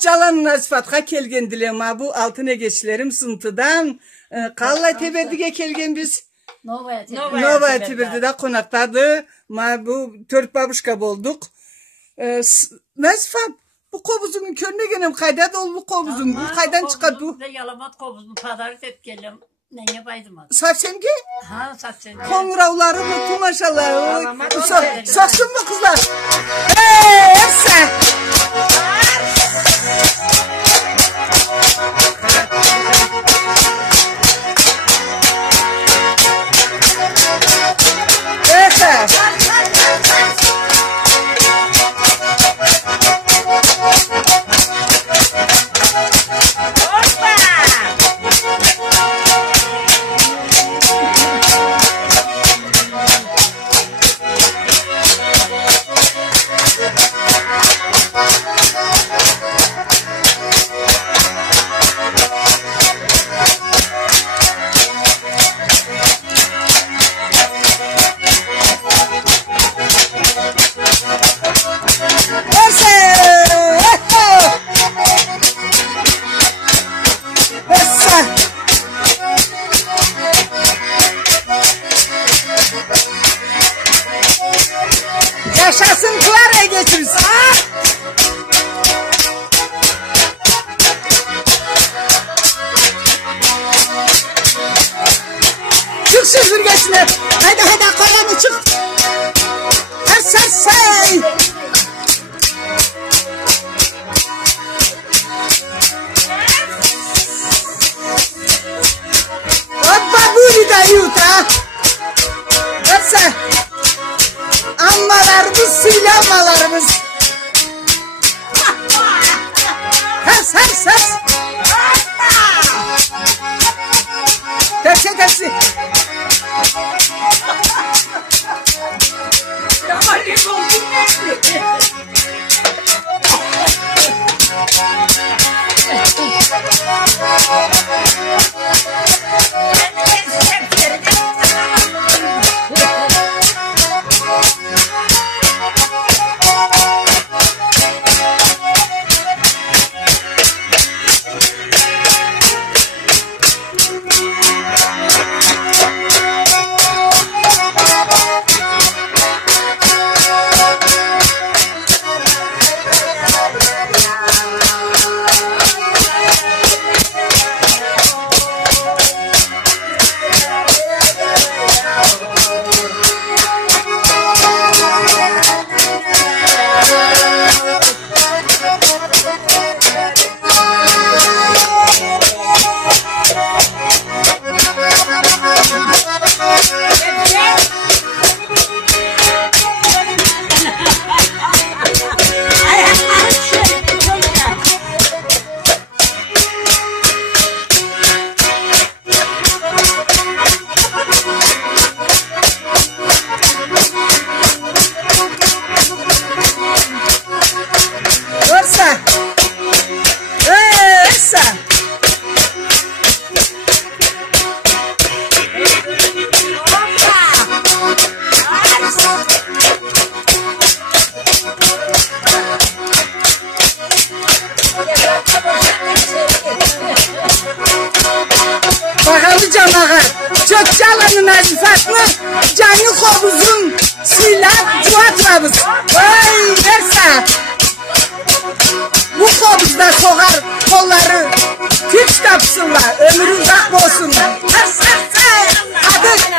Calan Nazifat'a kelgendiler ma bu altın egeçlerim sıntıdan. Kallay Teberdi'ge kelgen biz. Novaya Teberdi'de konaktadı. Ma bu 4 babuşka bulduk. Nazifat bu kobuzun körüne gelim. Kayda dolu bu kobuzun. Bu kaydan çıkar bu. Yalamat kobuzun pazarı tep gelim. Neye baydım? Saçemge? Ha saçemge. Konguravları mı tumaşaları? Saksın mı kızlar? Sen! Yaşasın Clara'ya geçiriz. Çık süzülgesine. Haydi koyanı çık. Say. Hoppa bunu da yut ha. Hadi. Ammalarımız, silahmalarımız. Ses. Tepsi. Çok Calan'ın Nazifat'ını canlı kobuzun silah cuatmamız. Vay versa. Bu kobuzda sokar kolları. Güç tapsınlar. Ömrü uzak olsunlar. Hadi.